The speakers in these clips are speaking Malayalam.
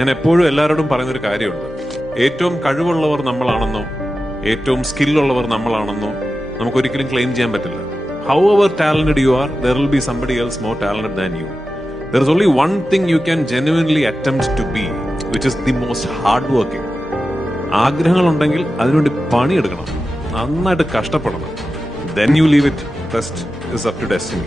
ഞാൻ എപ്പോഴും എല്ലാവരോടും പറയുന്നൊരു കാര്യമുണ്ട്. ഏറ്റവും കഴിവുള്ളവർ നമ്മളാണെന്നോ ഏറ്റവും സ്കില്ലുള്ളവർ നമ്മളാണെന്നോ നമുക്കൊരിക്കലും ക്ലെയിം ചെയ്യാൻ പറ്റില്ല. However talented you are there will be somebody else more talented than you there is only one thing you can genuinely attempt to be which is the most hard working ആഗ്രഹങ്ങളുണ്ടെങ്കിൽ അതിനുവേണ്ടി പണിയെടുക്കണം. നന്നായിട്ട് കഷ്ടപ്പെടണം. Then you leave it rest is up to destiny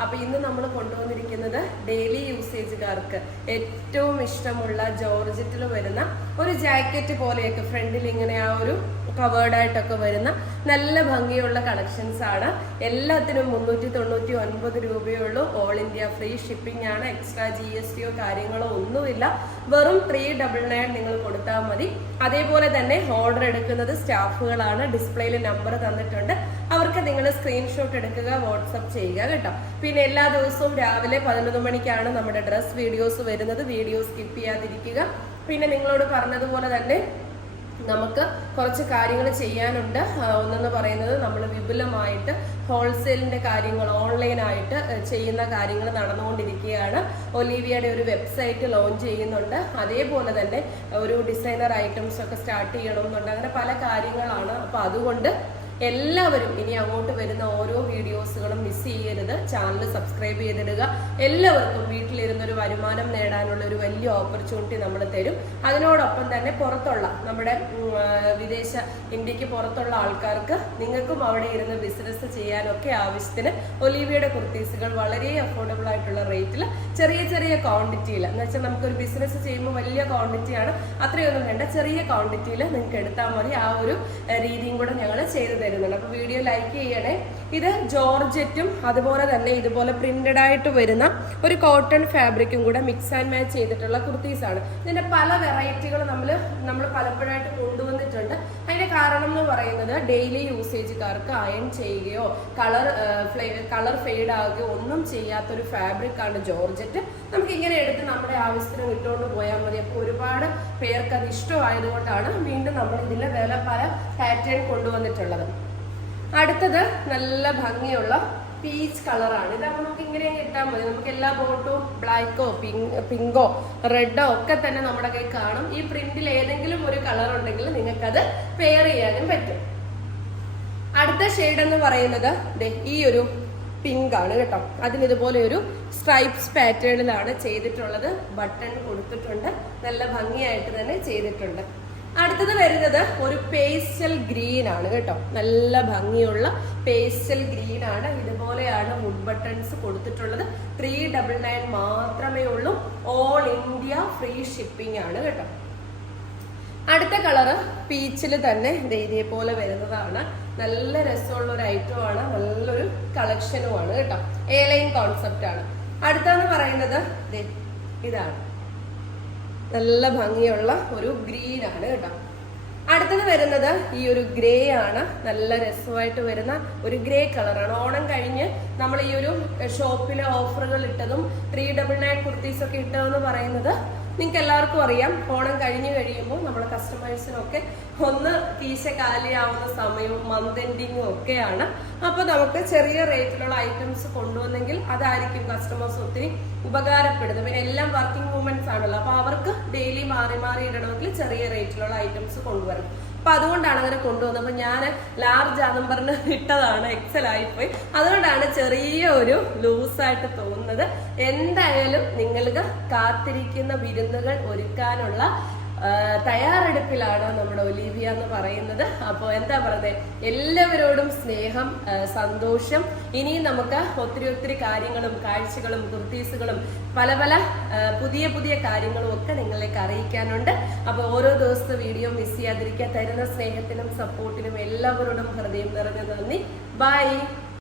അപ്പൊ ഇന്ന് നമ്മൾ കൊണ്ടുവന്നിരിക്കുന്നത് ഡെയിലി യൂസേജുകാർക്ക് ഏറ്റവും ഇഷ്ടമുള്ള ജോർജറ്റിൽ വരുന്ന ഒരു ജാക്കറ്റ് പോലെയൊക്കെ ഫ്രണ്ടിൽ ഇങ്ങനെ ആ ഒരു കവേർഡ് ആയിട്ടൊക്കെ വരുന്ന നല്ല ഭംഗിയുള്ള കളക്ഷൻസ് ആണ്. എല്ലാത്തിനും മുന്നൂറ്റി തൊണ്ണൂറ്റി ഒൻപത് രൂപയുള്ളൂ. ഓൾ ഇന്ത്യ ഫ്രീ ഷിപ്പിംഗ് ആണ്. എക്സ്ട്രാ ജി എസ് ടിയോ കാര്യങ്ങളോ ഒന്നുമില്ല. വെറും ത്രീ ഡബിൾ നയൻ നിങ്ങൾ കൊടുത്താൽ മതി. അതേപോലെ തന്നെ ഓർഡർ എടുക്കുന്നത് സ്റ്റാഫുകളാണ്. ഡിസ്പ്ലേയിൽ നമ്പർ തന്നിട്ടുണ്ട്. സ്ക്രീൻഷോട്ട് എടുക്കുക വാട്സപ്പ് ചെയ്യുക കേട്ടോ. പിന്നെ എല്ലാ ദിവസവും രാവിലെ പതിനൊന്ന് മണിക്കാണ് നമ്മുടെ ഡ്രസ് വീഡിയോസ് വരുന്നത്. വീഡിയോ സ്കിപ്പ് ചെയ്യാതിരിക്കുക. പിന്നെ നിങ്ങളോട് പറഞ്ഞതുപോലെ തന്നെ നമുക്ക് കുറച്ച് കാര്യങ്ങൾ ചെയ്യാനുണ്ട്. ഒന്നെന്ന് പറയുന്നത് നമ്മൾ വിപുലമായിട്ട് ഹോൾസെയിലിന്റെ കാര്യങ്ങൾ ഓൺലൈനായിട്ട് ചെയ്യുന്ന കാര്യങ്ങൾ നടന്നുകൊണ്ടിരിക്കുകയാണ്. ഒലീവിയയുടെ ഒരു വെബ്സൈറ്റ് ലോഞ്ച് ചെയ്യുന്നുണ്ട്. അതേപോലെ തന്നെ ഒരു ഡിസൈനർ ഐറ്റംസ് ഒക്കെ സ്റ്റാർട്ട് ചെയ്യണമെന്നുണ്ട് അങ്ങനെ പല കാര്യങ്ങളാണ്. അപ്പോൾ അതുകൊണ്ട് എല്ലാവരും ഇനി അങ്ങോട്ട് വരുന്ന ഓരോ വീഡിയോസുകളും മിസ് ചെയ്യരുത്. ചാനൽ സബ്സ്ക്രൈബ് ചെയ്തിടുക. എല്ലാവർക്കും വീട്ടിലിരുന്ന് ഒരു വരുമാനം നേടാനുള്ള ഒരു വലിയ ഓപ്പർച്യൂണിറ്റി നമ്മൾ തരും. അതിനോടൊപ്പം തന്നെ പുറത്തുള്ള നമ്മുടെ വിദേശ ഇന്ത്യയ്ക്ക് പുറത്തുള്ള ആൾക്കാർക്ക് നിങ്ങൾക്കും അവിടെ ഇരുന്ന് ബിസിനസ് ചെയ്യാനൊക്കെ ആവശ്യത്തിന് ഒലീവിയുടെ കുർത്തീസുകൾ വളരെ അഫോർഡബിൾ ആയിട്ടുള്ള റേറ്റിൽ ചെറിയ ചെറിയ ക്വാണ്ടിറ്റിയിൽ എന്ന് വെച്ചാൽ നമുക്കൊരു ബിസിനസ് ചെയ്യുമ്പോൾ വലിയ ക്വാണ്ടിറ്റിയാണ് അത്രയൊന്നും വേണ്ട ചെറിയ ക്വാണ്ടിറ്റിയിൽ നിങ്ങൾക്ക് എടുത്താൽ മതി. ആ ഒരു രീതിയും കൂടെ ഞങ്ങൾ ചെയ്തു തരുന്നുണ്ട്. അപ്പോൾ വീഡിയോ ലൈക്ക് ചെയ്യണേ. ഇത് ജോർജറ്റും അതുപോലെ തന്നെ ഇതുപോലെ പ്രിന്റഡ് ആയിട്ട് വരുന്ന ഒരു കോട്ടൺ ഫാബ്രിക്കും കൂടെ മിക്സ് ആൻഡ് മാച്ച് ചെയ്തിട്ടുള്ള കുർത്തീസ് ആണ് ഇതിന്റെ പല വെറൈറ്റികൾ നമ്മൾ നമ്മൾ പലപ്പോഴായിട്ട് കൊണ്ടുവന്നിട്ട് കാരണം എന്ന് പറയുന്നത് ഡെയിലി യൂസേജുകാർക്ക് അയൺ ചെയ്യുകയോ കളർ കളർ ഫെയ്ഡ് ആകുകയോ ഒന്നും ചെയ്യാത്തൊരു ഫാബ്രിക് ആണ് ജോർജറ്റ്. നമുക്ക് ഇങ്ങനെ എടുത്ത് നമ്മുടെ ആവശ്യത്തിന് ഇട്ടുകൊണ്ട് പോയാൽ മതി. അപ്പോൾ ഒരുപാട് പേർക്ക് അത് ഇഷ്ടമായതുകൊണ്ടാണ് വീണ്ടും നമ്മൾ ഇതിലെ വില പല പാറ്റേൺ കൊണ്ടുവന്നിട്ടുള്ളത്. അടുത്തത് നല്ല ഭംഗിയുള്ള പീച്ച് കളറാണ് ഇതാകുമ്പോൾ നമുക്ക് ഇങ്ങനെ ഇട്ടാൽ മതി. നമുക്ക് എല്ലാ ബോട്ടും ബ്ലാക്കോ പിങ്ക് പിങ്കോ റെഡോ ഒക്കെ തന്നെ നമ്മുടെ കയ്യിൽ കാണും. ഈ പ്രിന്റിൽ ഏതെങ്കിലും ഒരു കളർ ഉണ്ടെങ്കിൽ നിങ്ങൾക്കത് പെയർ ചെയ്യാനും പറ്റും. അടുത്ത ഷെയ്ഡ് എന്ന് പറയുന്നത് ഈ ഒരു പിങ്ക് ആണ് കേട്ടോ. അതിന് ഇതുപോലെ ഒരു സ്ട്രൈപ്സ് പാറ്റേണിലാണ് ചെയ്തിട്ടുള്ളത്. ബട്ടൺ കൊടുത്തിട്ടുണ്ട്. നല്ല ഭംഗിയായിട്ട് തന്നെ ചെയ്തിട്ടുണ്ട്. അടുത്തത് വരുന്നത് ഒരു പേസ്റ്റൽ ഗ്രീൻ ആണ് കേട്ടോ. നല്ല ഭംഗിയുള്ള പേസ്റ്റൽ ഗ്രീൻ ആണ്. ഇതുപോലെയാണ് വുഡ് ബട്ടൺസ് കൊടുത്തിട്ടുള്ളത്. ത്രീ ഡബിൾ നയൻ മാത്രമേ ഉള്ളൂ. ഓൾ ഇന്ത്യ ഫ്രീ ഷിപ്പിംഗ് ആണ് കേട്ടോ. അടുത്ത കളറ് പീച്ചിൽ തന്നെ ഇതേപോലെ വരുന്നതാണ്. നല്ല രസമുള്ള ഒരു ഐറ്റം ആണ്. നല്ലൊരു കളക്ഷനുമാണ് കേട്ടോ. എ ലൈൻ കോൺസെപ്റ്റ് ആണ്. അടുത്തെന്ന് പറയുന്നത് ഇതാണ്. നല്ല ഭംഗിയുള്ള ഒരു ഗ്രീൻ ആണ് കേട്ടോ. അടുത്തത് വരുന്നത് ഈ ഒരു ഗ്രേ ആണ്. നല്ല രസമായിട്ട് വരുന്ന ഒരു ഗ്രേ കളറാണ് ഓണം കഴിഞ്ഞ് നമ്മൾ ഈ ഒരു ഷോപ്പിലെ ഓഫറുകൾ ഇട്ടതും ത്രീ ഡബിൾ നയൻ കുർത്തീസ് ഒക്കെ ഇട്ടതെന്ന് പറയുന്നത് നിങ്ങൾക്ക് എല്ലാവർക്കും അറിയാം. ഓണം കഴിഞ്ഞു കഴിയുമ്പോൾ നമ്മുടെ കസ്റ്റമേഴ്സിനൊക്കെ ഒന്ന് തീശ കാലിയാവുന്ന സമയവും മന്ത് എൻഡിങ്ങും ഒക്കെയാണ്. അപ്പോൾ നമുക്ക് ചെറിയ റേറ്റിലുള്ള ഐറ്റംസ് കൊണ്ടുവന്നെങ്കിൽ അതായിരിക്കും കസ്റ്റമേഴ്സ് ഒത്തിരി ഉപകാരപ്പെടുന്നത്. പിന്നെ എല്ലാം വർക്കിംഗ് വുമൻസ് ആണല്ലോ. അപ്പോൾ അവർക്ക് ഡെയിലി മാറി മാറി ഇടണമെങ്കിൽ ചെറിയ റേറ്റിലുള്ള ഐറ്റംസ് കൊണ്ടുവരണം. അപ്പൊ അതുകൊണ്ടാണ് അങ്ങനെ കൊണ്ടുവന്നത്. അപ്പൊ ഞാൻ ലാർജ് ആ പറഞ്ഞ് ഇട്ടതാണ് എക്സൽ ആയിപ്പോയി. അതുകൊണ്ടാണ് ചെറിയ ഒരു ലൂസായിട്ട് തോന്നുന്നത്. എന്തായാലും നിങ്ങൾക്ക് കാത്തിരിക്കുന്ന വിരുന്നുകൾ ഒരുക്കാനുള്ള തയ്യാറെടുപ്പിലാണ് നമ്മുടെ ഒലീവിയ എന്ന് പറയുന്നത്. അപ്പോൾ എന്താ പറയുന്നത് എല്ലാവരോടും സ്നേഹം സന്തോഷം. ഇനിയും നമുക്ക് ഒത്തിരി ഒത്തിരി കാര്യങ്ങളും കാഴ്ചകളും കുർത്തീസുകളും പല പല പുതിയ പുതിയ കാര്യങ്ങളും ഒക്കെ നിങ്ങളിലേക്ക് അറിയിക്കാനുണ്ട്. അപ്പോൾ ഓരോ ദിവസത്തെ വീഡിയോ മിസ് ചെയ്യാതിരിക്കുക. തരുന്ന സ്നേഹത്തിനും സപ്പോർട്ടിനും എല്ലാവരോടും ഹൃദയം നിറഞ്ഞ നന്ദി. ബൈ